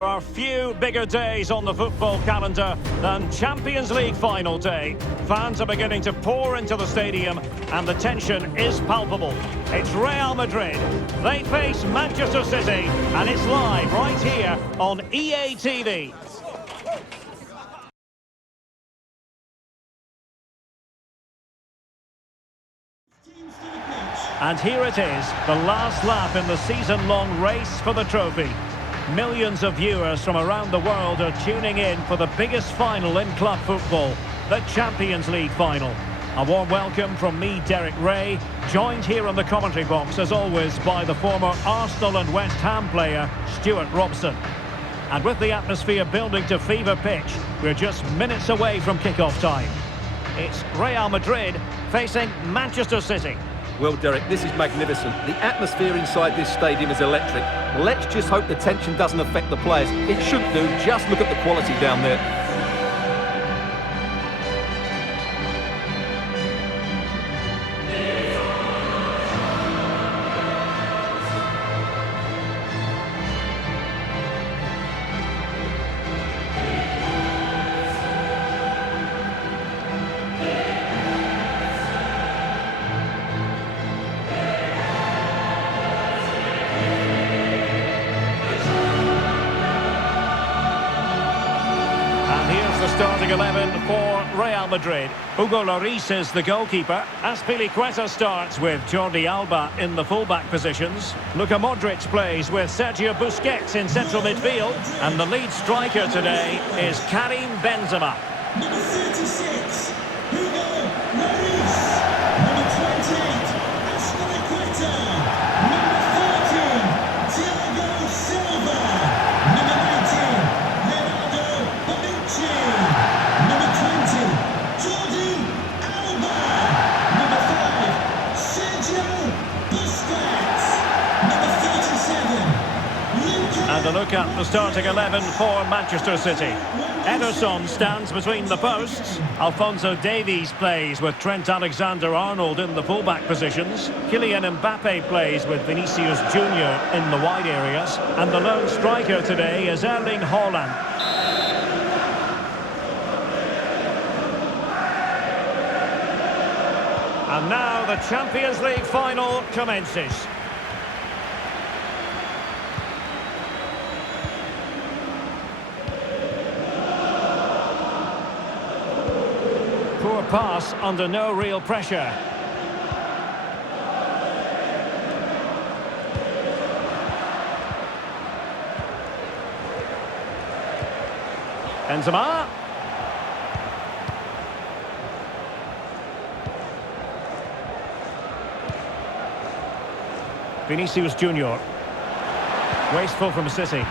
There are few bigger days on the football calendar than Champions League final day. Fans are beginning to pour into the stadium and the tension is palpable. It's Real Madrid. They face Manchester City and it's live right here on EA TV. And here it is, the last lap in the season-long race for the trophy. Millions of viewers from around the world are tuning in for the biggest final in club football, the Champions League final. A warm welcome from me, Derek Ray, joined here in the commentary box, as always, by the former Arsenal and West Ham player, Stuart Robson. And with the atmosphere building to fever pitch, we're just minutes away from kick-off time. It's Real Madrid facing Manchester City. Well, Derek, this is magnificent. The atmosphere inside this stadium is electric. Let's just hope the tension doesn't affect the players. It shouldn't do. Just look at the quality down there. The starting 11 for Real Madrid. Hugo Lloris is the goalkeeper. Azpilicueta starts with Jordi Alba in the fullback positions. Luka Modric plays with Sergio Busquets in central midfield. And the lead striker today is Karim Benzema. Number 36, Hugo Lloris. Number 28, Azpilicueta. Number 14, Thiago Silva. Number 19, Ronaldo. Number 20, Jordi Alba. Number 5, Sergio Busquets. Number 37, Luka. And a look at the starting 11 for Manchester City. Ederson stands between the posts. Alphonso Davies plays with Trent Alexander-Arnold in the fullback positions. Kylian Mbappe plays with Vinicius Junior in the wide areas. And the lone striker today is Erling Haaland. And now the Champions League final commences. Poor pass under no real pressure. Benzema. Vinicius Junior. Wasteful from City.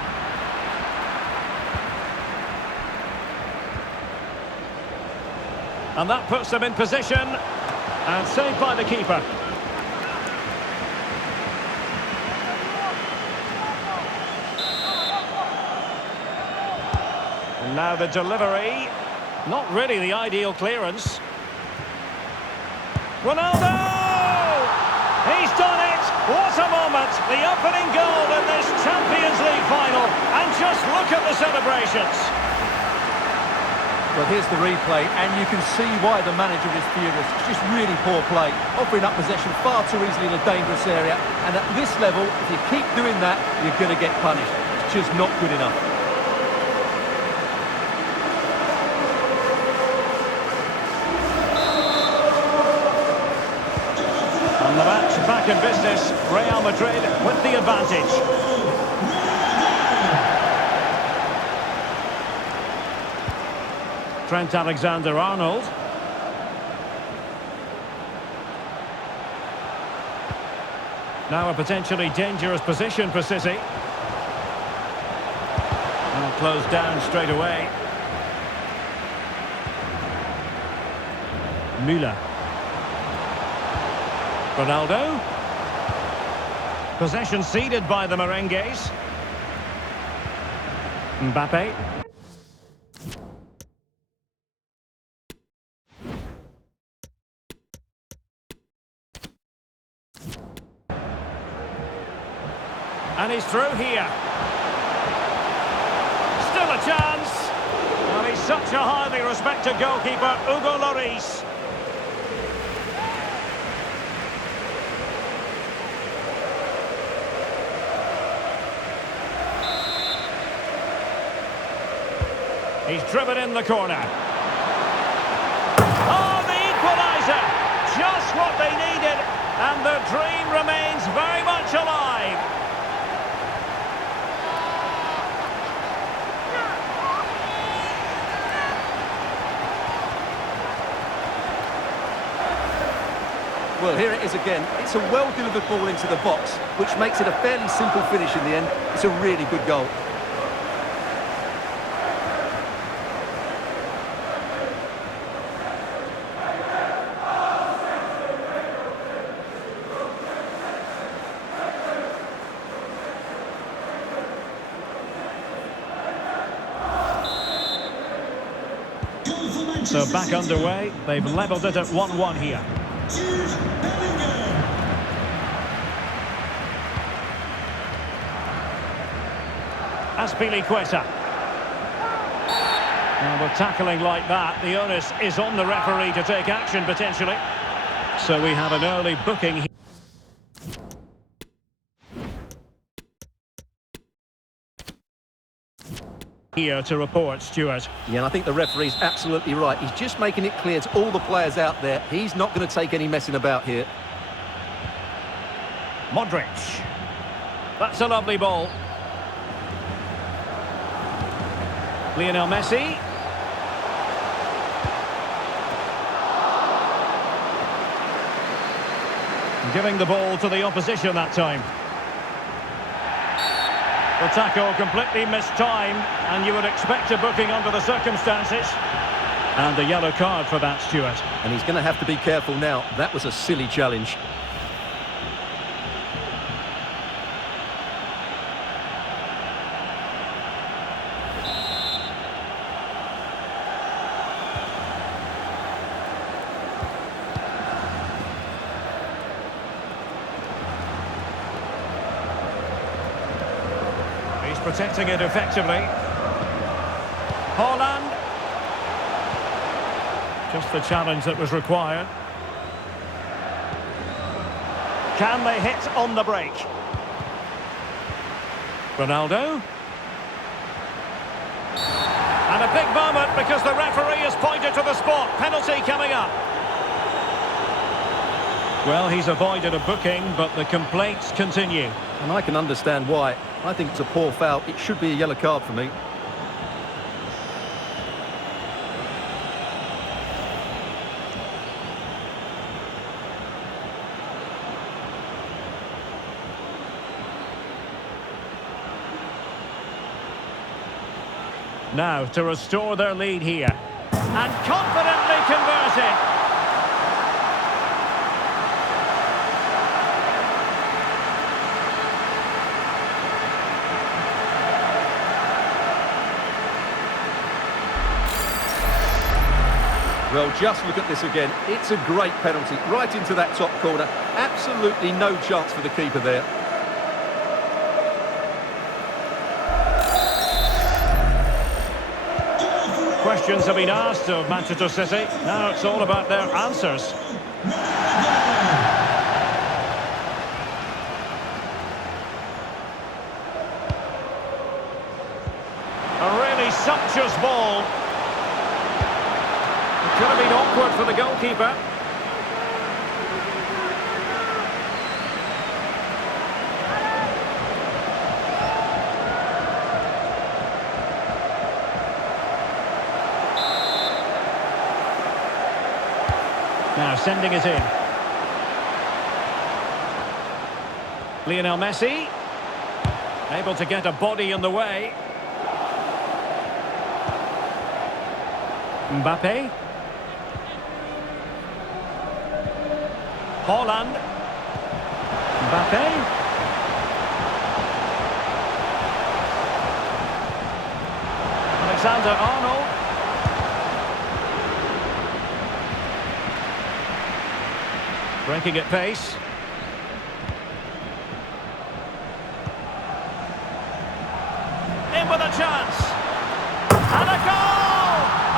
And that puts them in position. And saved by the keeper. And now the delivery. Not really the ideal clearance. Ronaldo! He's done it! What a moment! The opening goal in this Champions League final. And just look at the celebrations. Well, here's the replay, and you can see why the manager is furious. It's just really poor play, offering up possession far too easily in a dangerous area. And at this level, if you keep doing that, you're going to get punished. It's just not good enough. And the match back in business. Real Madrid with the advantage. Trent Alexander-Arnold. Now a potentially dangerous position for City. And closed down straight away. Müller. Ronaldo. Possession ceded by the Merengues. Mbappe. And he's through here. such a highly respected goalkeeper, Hugo Lloris. He's driven in the corner. Oh, the equaliser! Just what they needed, and the dream remains very much alive. Well, here it is again. It's a well-delivered ball into the box, which makes it a fairly simple finish in the end. It's a really good goal. So back underway. They've levelled it at 1-1 here. Jude Bellingham. Azpilicueta. And with tackling like that, the onus is on the referee to take action potentially. So we have an early booking here. Here to report, Stuart. Yeah, and I think the referee's absolutely right. He's just making it clear to all the players out there, he's not going to take any messing about here. Modric. That's a lovely ball. Lionel Messi. Giving the ball to the opposition that time. The tackle completely mistimed, and you would expect a booking under the circumstances. And the yellow card for that, Stuart. And he's going to have to be careful now. That was a silly challenge. Protecting it effectively. Haaland. Just the challenge that was required. Can they hit on the break? Ronaldo. And a big moment because the referee has pointed to the spot. Penalty coming up. Well, he's avoided a booking, but the complaints continue. And I can understand why. I think it's a poor foul. It should be a yellow card for me. Now to restore their lead here. And confidently converted. Well, just look at this again. It's a great penalty, right into that top corner. Absolutely no chance for the keeper there. Questions have been asked of Manchester City. Now it's all about their answers. A really sumptuous ball. Could have been awkward for the goalkeeper. Now sending it in. Lionel Messi. Able to get a body in the way. Mbappe. Haaland. Mbappe. Alexander-Arnold. Breaking at pace. In with a chance. And a goal!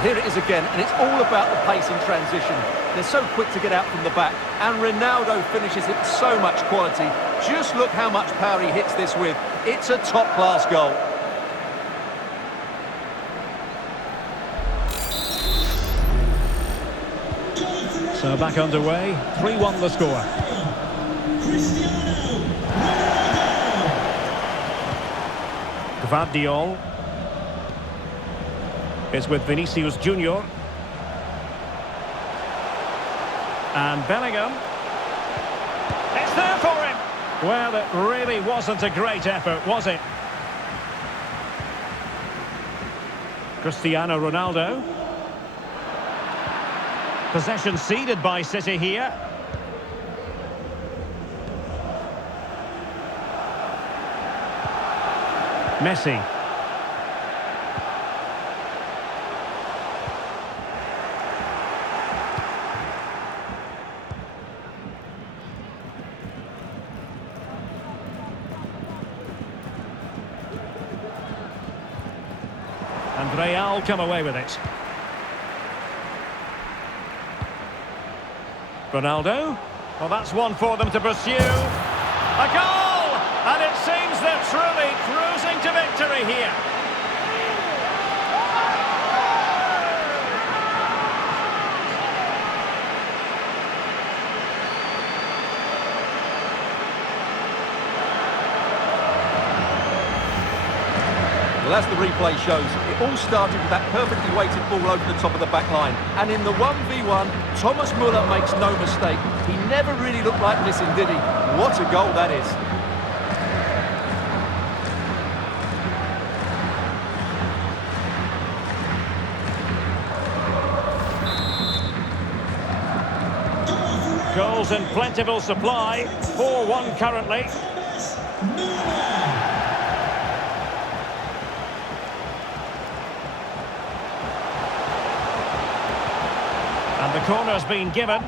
Well, here it is again, and it's all about the pace in transition. They're so quick to get out from the back, and Ronaldo finishes it with so much quality. Just look how much power he hits this with. It's a top-class goal. So back underway, 3-1 the score. Gvardiol is with Vinicius Junior. And Bellingham. It's there for him! Well, it really wasn't a great effort, was it? Cristiano Ronaldo. Possession ceded by City here. Messi. And Real come away with it. Ronaldo. Well, that's one for them to pursue. A goal! And it seems they're truly cruising to victory here. Well, as the replay shows, it all started with that perfectly weighted ball over the top of the back line. And in the 1v1, Thomas Müller makes no mistake. He never really looked like missing, did he? What a goal that is. Goals in plentiful supply. 4-1 currently. And the corner's been given.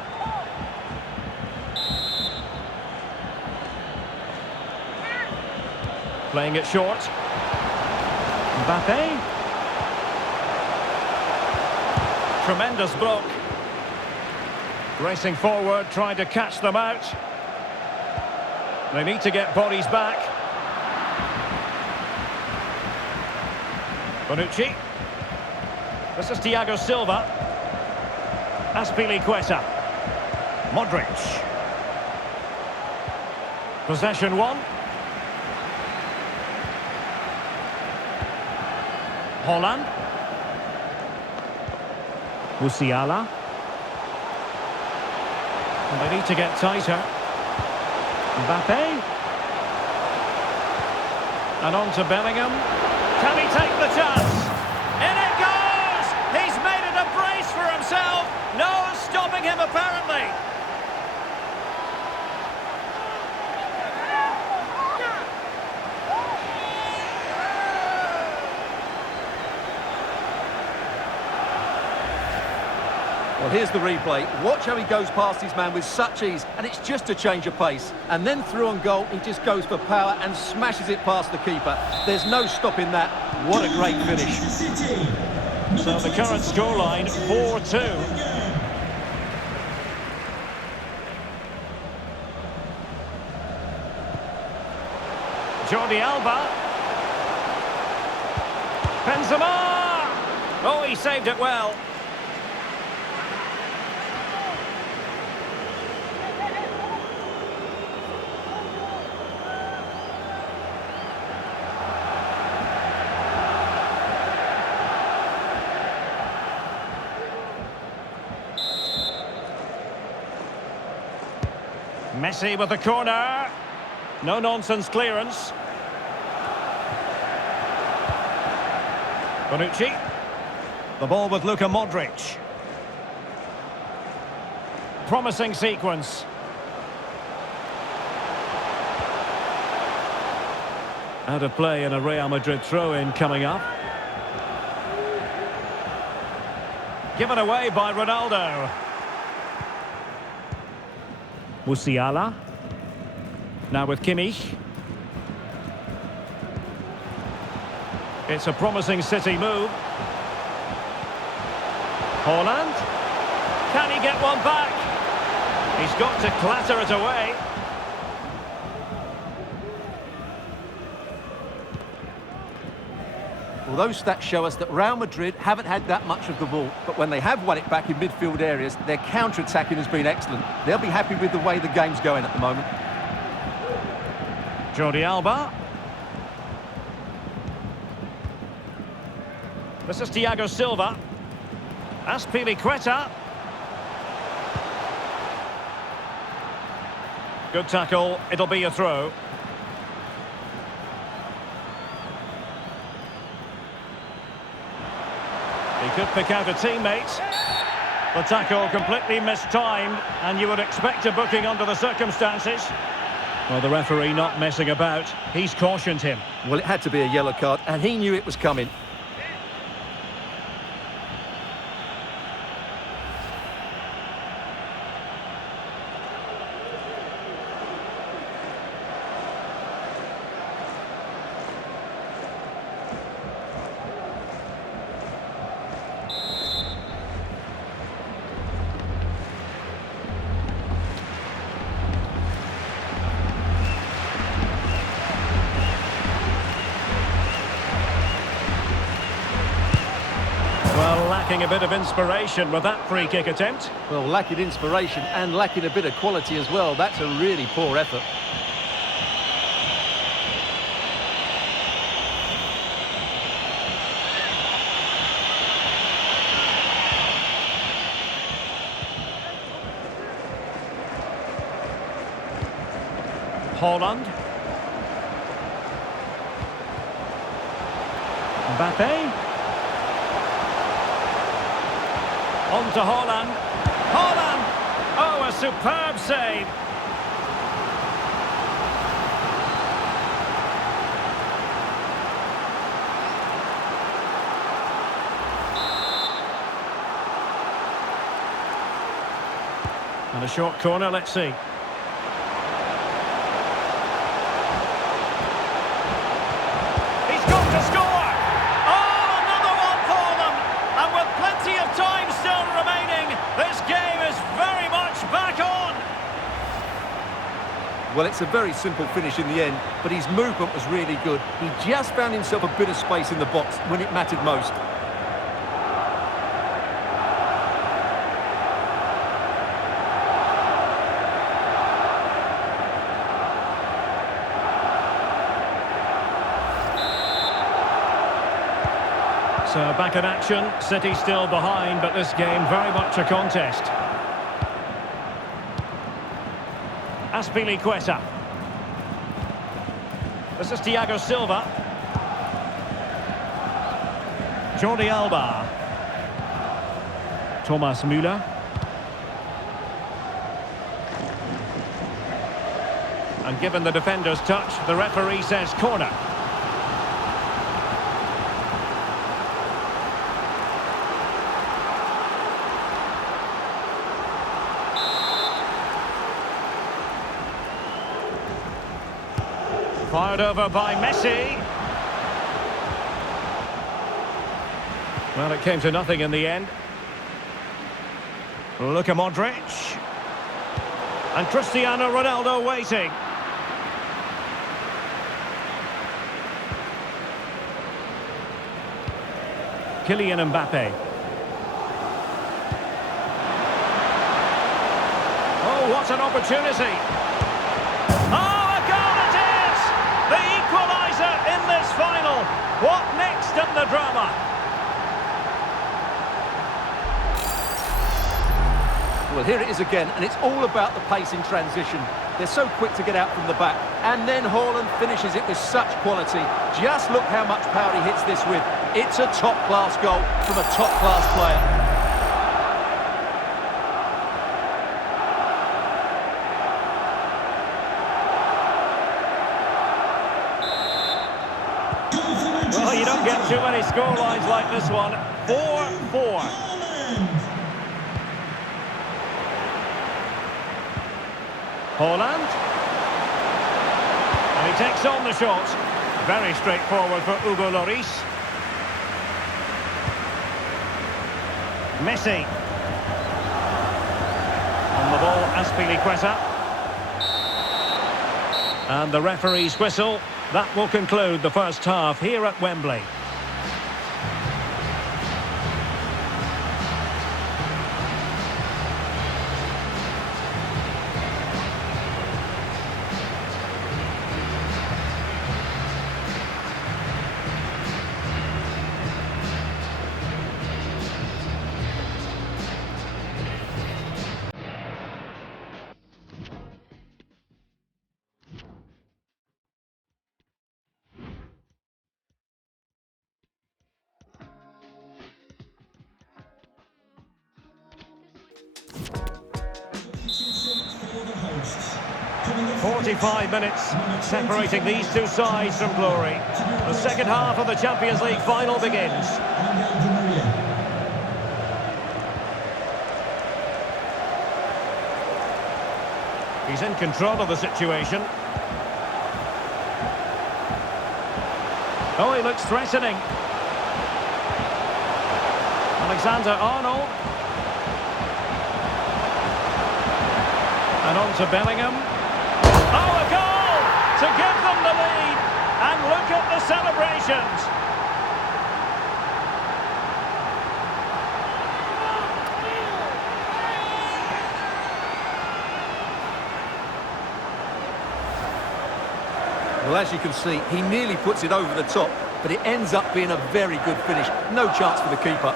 Playing it short. Mbappe. Tremendous block. Racing forward, trying to catch them out. They need to get bodies back. Bonucci. This is Thiago Silva. Azpilicueta. Modric. Possession one. Haaland. Musiala. And they need to get tighter. Mbappe. And on to Bellingham. Can he take the chance? In it goes! He's made it a brace for himself. No one's stopping him, apparently. Well, here's the replay. Watch how he goes past his man with such ease, and it's just a change of pace. And then through on goal, he just goes for power and smashes it past the keeper. There's no stopping that. What a great finish. So the current scoreline, 4-2. Jordi Alba. Benzema! Oh, he saved it well. Messi with the corner. No-nonsense clearance. Bonucci. The ball with Luka Modric. Promising sequence. Out of play and a Real Madrid throw-in coming up. Given away by Ronaldo. Musiala. Now with Kimmich. It's a promising City move. Haaland. Can he get one back? He's got to clatter it away. Well, those stats show us that Real Madrid haven't had that much of the ball, but when they have won it back in midfield areas, their counter-attacking has been excellent. They'll be happy with the way the game's going at the moment. Jordi Alba. This is Thiago Silva. Azpilicueta. Good tackle. It'll be a throw. He could pick out a teammate. The tackle completely mistimed, and you would expect a booking under the circumstances. Well, the referee not messing about. He's cautioned him. Well, it had to be a yellow card, and he knew it was coming. Well, lacking a bit of inspiration with that free kick attempt. Well, lacking inspiration and lacking a bit of quality as well. That's a really poor effort. Haaland. Mbappe. On to Haaland. Haaland! Oh, a superb save. And a short corner, let's see. He's got to score! Oh, another one for them! And with plenty of time still remaining, this game is very much back on! Well, it's a very simple finish in the end, but his movement was really good. He just found himself a bit of space in the box when it mattered most. So back in action, City still behind, but this game very much a contest. Azpilicueta. This is Thiago Silva. Jordi Alba. Thomas Müller. And given the defender's touch, the referee says corner. Fired over by Messi. Well, it came to nothing in the end. Luka Modric. And Cristiano Ronaldo waiting. Kylian Mbappe. Oh, what an opportunity. The equaliser in this final. What next in the drama? Well, here it is again, and it's all about the pace in transition. They're so quick to get out from the back, and then Haaland finishes it with such quality. Just look how much power he hits this with. It's a top-class goal from a top-class player. Well, you don't get too many scorelines like this one. 4-4. Haaland. And he takes on the shot. Very straightforward for Hugo Lloris. Messi. On the ball, Azpilicueta. And the referee's whistle. That will conclude the first half here at Wembley. For the hosts. Coming up 45 minutes separating these two sides from glory. The second half of the Champions League final begins. He's in control of the situation. Oh, he looks threatening. Alexander-Arnold. And on to Bellingham. Oh, a goal to give them the lead. And look at the celebrations. Well, as you can see, he nearly puts it over the top, but it ends up being a very good finish. No chance for the keeper.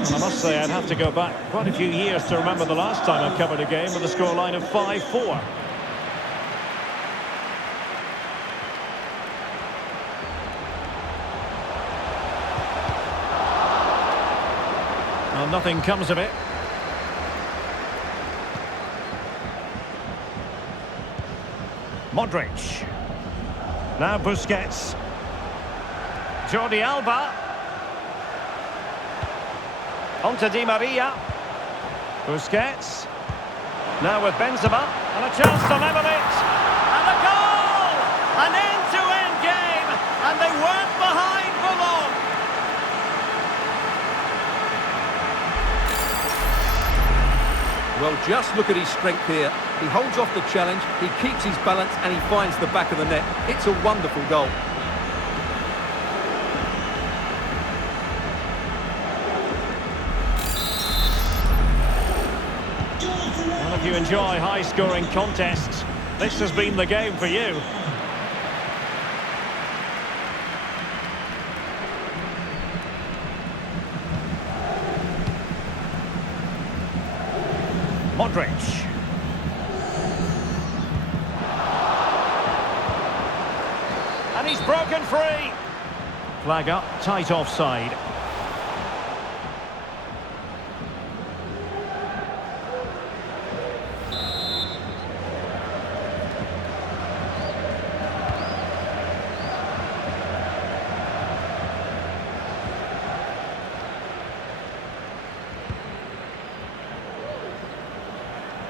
Well, I must say I'd have to go back quite a few years to remember the last time I covered a game with a scoreline of 5-4. Well, nothing comes of it. Modric. Now Busquets. Jordi Alba. On to Di Maria. Busquets. Now with Benzema. And a chance to level it. And a goal! An end-to-end game. And they weren't behind for long. Well, just look at his strength here. He holds off the challenge, he keeps his balance, and he finds the back of the net. It's a wonderful goal. Well, if you enjoy high-scoring contests, this has been the game for you. Modric. And he's broken free. Flag up, tight offside.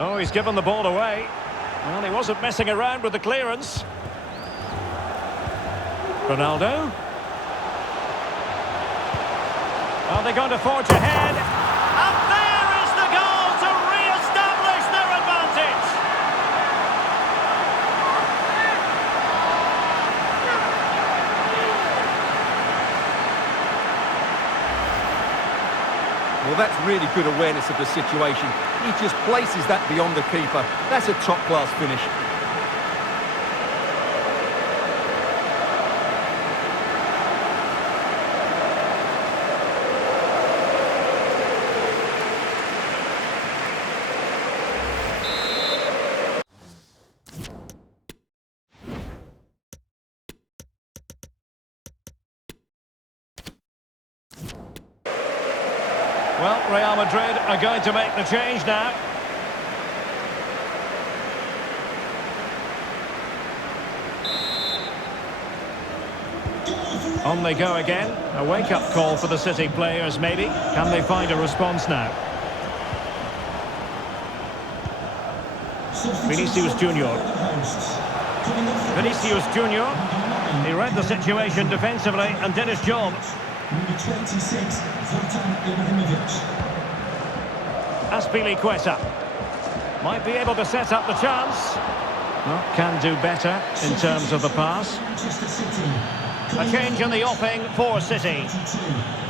Oh, he's given the ball away. Well, he wasn't messing around with the clearance. Ronaldo. Are they going to forge ahead? And there is the goal to re-establish their advantage. Well, that's really good awareness of the situation. He just places that beyond the keeper. That's a top-class finish. Well, Real Madrid are going to make the change now. On they go again. A wake-up call for the City players, maybe. Can they find a response now? Vinicius Junior. Hosts. Coming up for Vinicius Junior. He read the situation defensively and did his job. number 26, Zlatan Ibrahimovic. Azpilicueta. Might be able to set up the chance. Well, can do better in terms of the pass. Manchester City. A change in the offing for City. 22,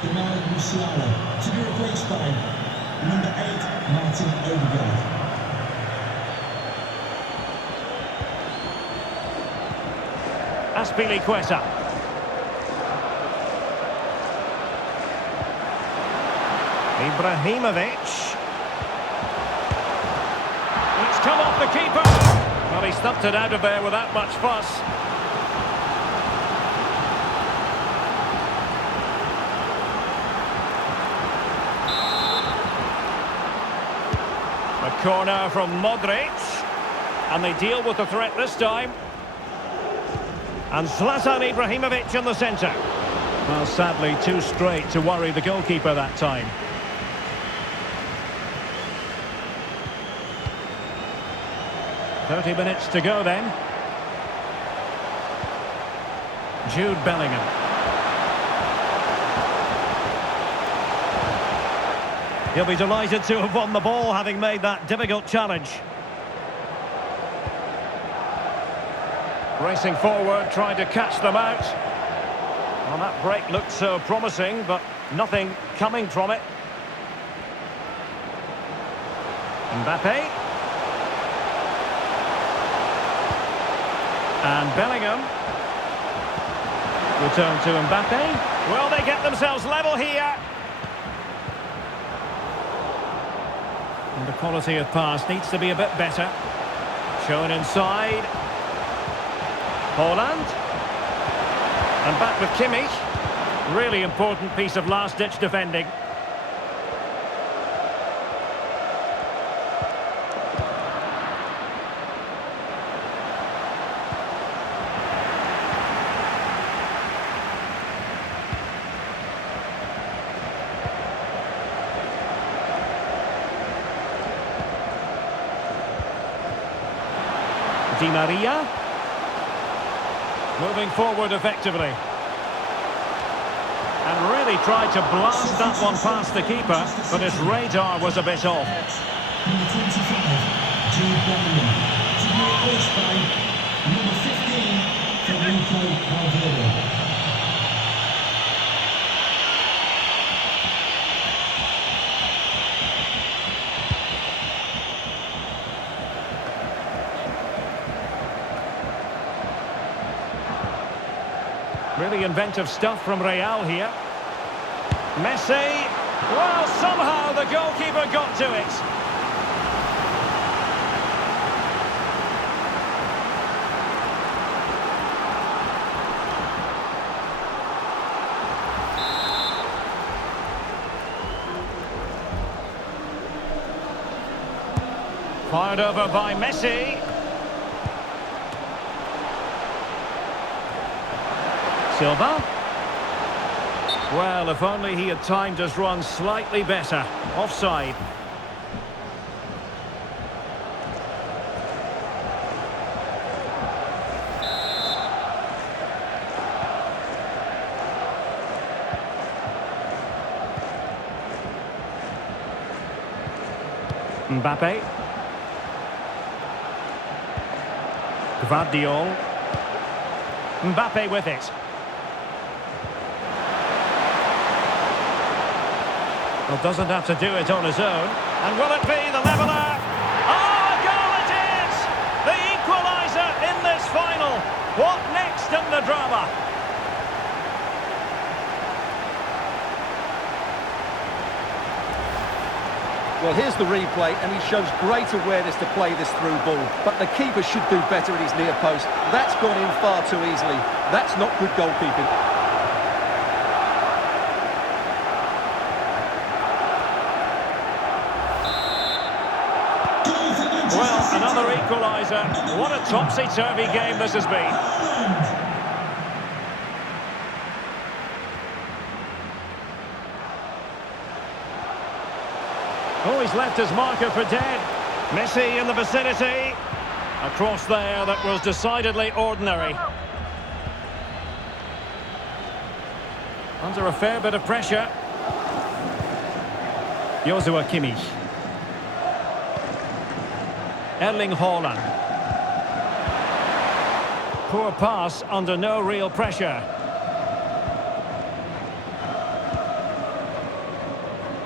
Jamal Musiala. To be replaced by number 8, Martin Odegaard. Azpilicueta. Ibrahimovic. It's come off the keeper. Well, he stumped it out of there without much fuss. A corner from Madrid. And they deal with the threat this time. And Zlatan Ibrahimovic in the centre. Well, sadly, too straight to worry the goalkeeper that time. "30 minutes to go then. Jude Bellingham. He'll be delighted to have won the ball, having made that difficult challenge. Racing forward, trying to catch them out. Well, that break looked so promising, but nothing coming from it. Mbappe. And Bellingham. Return to Mbappe. Will they get themselves level here? And the quality of pass needs to be a bit better. Shown inside. Haaland. And back with Kimmich. Really important piece of last-ditch defending. Di Maria. Moving forward effectively. And really tried to blast that one past the keeper, but his radar was a bit off. Number 25, Jude Bellingham. To be replaced by number 15, Federico Valverde. Really inventive stuff from Real here. Messi. Well, somehow the goalkeeper got to it. Fired over by Messi. Silva. Well, if only he had timed his run slightly better. Offside. Mbappe. Gvardiol. Mbappe with it. Well, doesn't have to do it on his own. And will it be the leveller? Oh, a goal it is! The equaliser in this final. What next in the drama? Well, here's the replay, and he shows great awareness to play this through ball. But the keeper should do better at his near post. That's gone in far too easily. That's not good goalkeeping. Well, another equaliser. What a topsy-turvy game this has been. Oh, he's left his marker for dead. Messi in the vicinity. A cross there that was decidedly ordinary. Under a fair bit of pressure. Joshua Kimmich. Erling Haaland. Poor pass under no real pressure.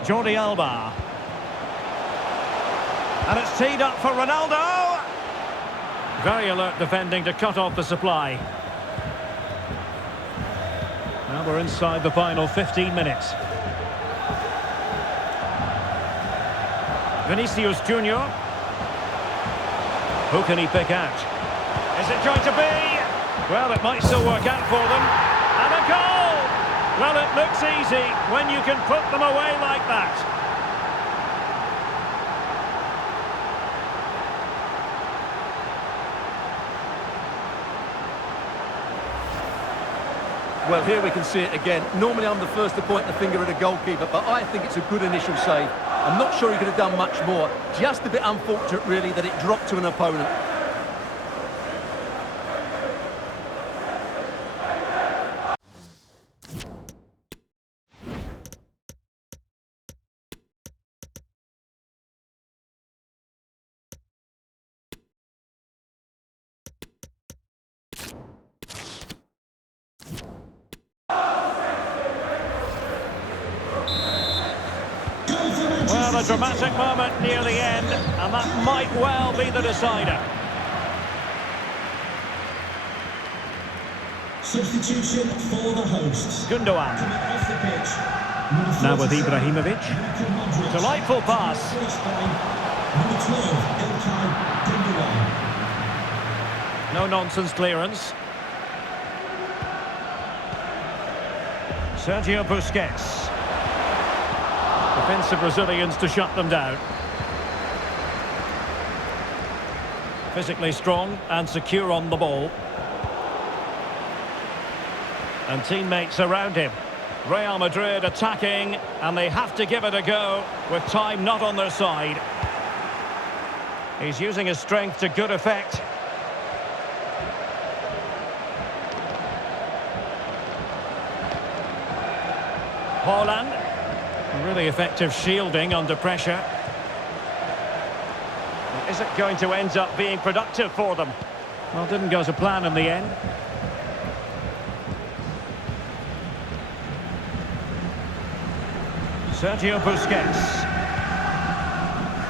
Jordi Alba. And it's teed up for Ronaldo. Very alert defending to cut off the supply. Now we're inside the final 15 minutes. Vinicius Junior. Who can he pick out? Is it going to be? Well, it might still work out for them. And a goal! Well, it looks easy when you can put them away like that. Well, here we can see it again. Normally I'm the first to point the finger at a goalkeeper, but I think it's a good initial save. I'm not sure he could have done much more. Just a bit unfortunate, really, that it dropped to an opponent. Well, a dramatic moment near the end, and that might well be the decider. Substitution for the hosts. Gundogan. Coming off the pitch. Now with Ibrahimovic. Delightful pass. Number 12, No nonsense clearance. Sergio Busquets. Defensive Brazilians to shut them down. Physically strong and secure on the ball. And teammates around him. Real Madrid attacking, and they have to give it a go with time not on their side. He's using his strength to good effect. Haaland. Really effective shielding under pressure. Is it going to end up being productive for them? Well, didn't go to plan in the end. Sergio Busquets.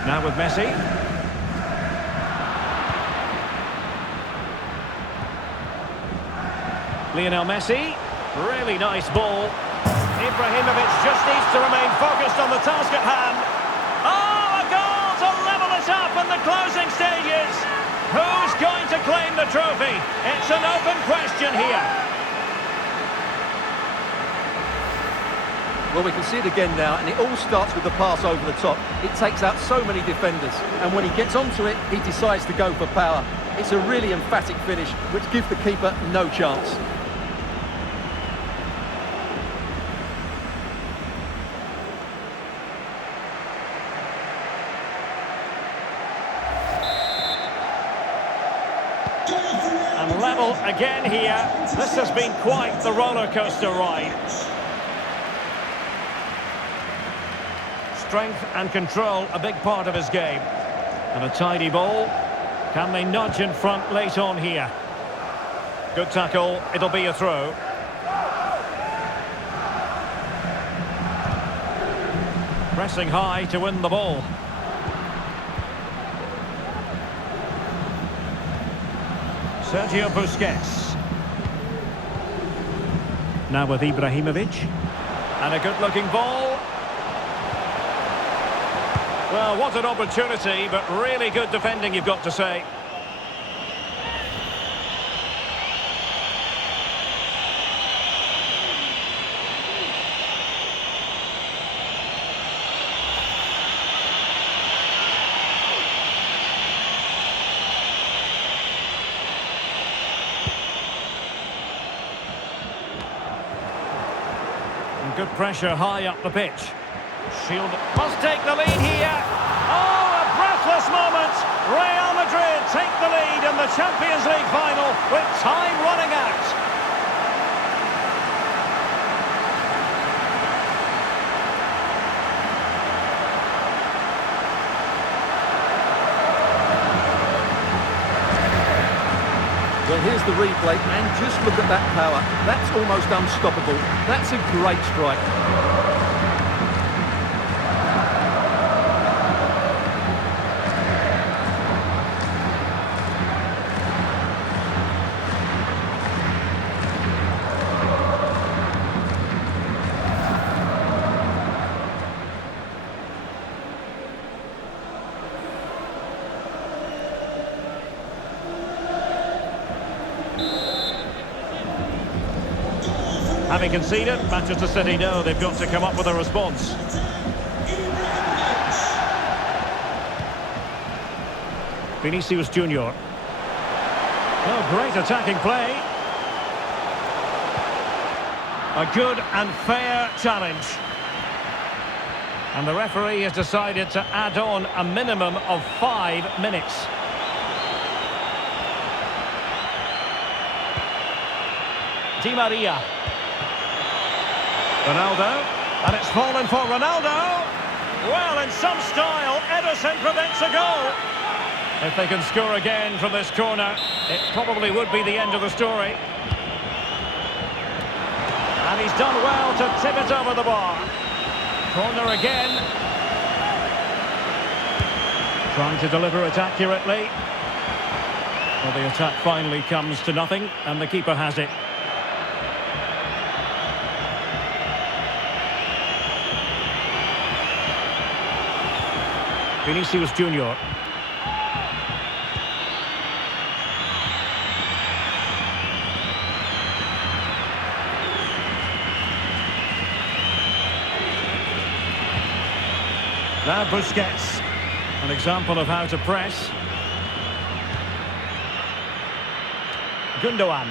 Now with Messi. Lionel Messi. Really nice ball. Ibrahimovic just needs to remain focused on the task at hand. Oh, a goal to level it up in the closing stages. Who's going to claim the trophy? It's an open question here. Well, we can see it again now, and it all starts with the pass over the top. It takes out so many defenders, and when he gets onto it, he decides to go for power. It's a really emphatic finish, which gives the keeper no chance. And level again here. This has been quite the roller coaster ride. Strength and control, a big part of his game. And a tidy ball. Can they nudge in front late on here? Good tackle, it'll be a throw. Pressing high to win the ball. Sergio Busquets. Now with Ibrahimovic. And a good-looking ball. Well, what an opportunity, but really good defending, you've got to say. And good pressure high up the pitch. Shield must take the lead here. Oh, a breathless moment. Real Madrid take the lead in the Champions League final with time running out. Well, here's the replay, and just look at that power. That's almost unstoppable. That's a great strike. Having conceded, Manchester City know they've got to come up with a response. Vinicius Junior. Oh, great attacking play. A good and fair challenge. And the referee has decided to add on a minimum of 5 minutes. Di Maria. Ronaldo, and it's fallen for Ronaldo. Well, in some style, Ederson prevents a goal. If they can score again from this corner, it probably would be the end of the story. And he's done well to tip it over the bar. Corner again. Trying to deliver it accurately. Well, the attack finally comes to nothing, and the keeper has it. Vinicius Junior. Now Busquets, an example of how to press. Gundogan.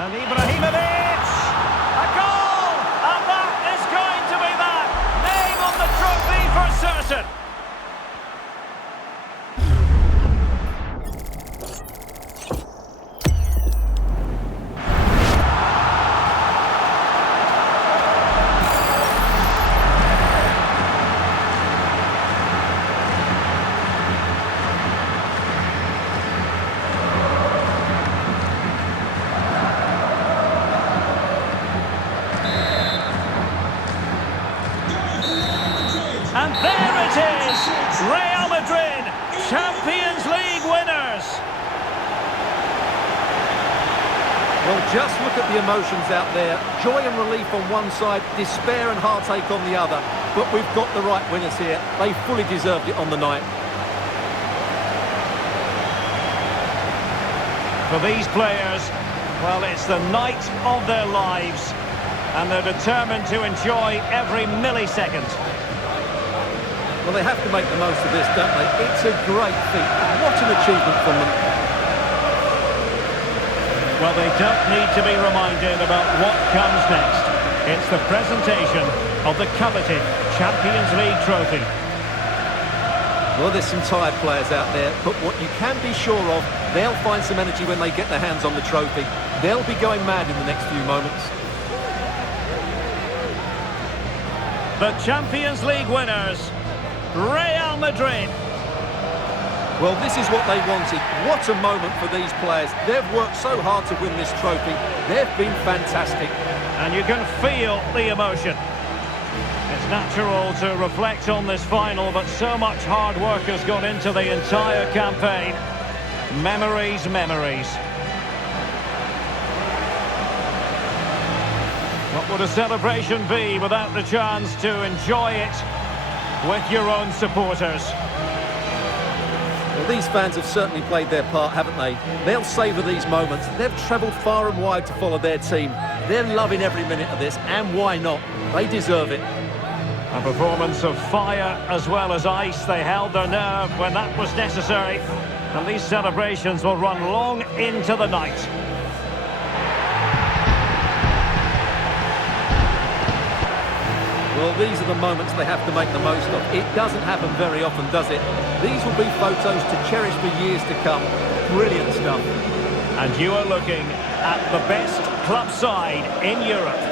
And Ibrahimovic! A goal! And that is going to be that! Name on the trophy for certain! And there it is! Real Madrid, Champions League winners! Well, just look at the emotions out there. Joy and relief on one side, despair and heartache on the other. But we've got the right winners here. They fully deserved it on the night. For these players, well, it's the night of their lives. And they're determined to enjoy every millisecond. Well, they have to make the most of this, don't they? It's a great feat. What an achievement from them. Well, they don't need to be reminded about what comes next. It's the presentation of the coveted Champions League trophy. Well, there's some tired players out there, but what you can be sure of, they'll find some energy when they get their hands on the trophy. They'll be going mad in the next few moments. The Champions League winners, Real Madrid. Well, this is what they wanted. What a moment for these players. They've worked so hard to win this trophy. They've been fantastic. And you can feel the emotion. It's natural to reflect on this final, but so much hard work has gone into the entire campaign. Memories, memories. What would a celebration be without the chance to enjoy it with your own supporters? Well, these fans have certainly played their part, haven't they? They'll savour these moments. They've travelled far and wide to follow their team. They're loving every minute of this, and why not? They deserve it. A performance of fire as well as ice. They held their nerve when that was necessary. And these celebrations will run long into the night. Well, these are the moments they have to make the most of. It doesn't happen very often, does it? These will be photos to cherish for years to come. Brilliant stuff. And you are looking at the best club side in Europe.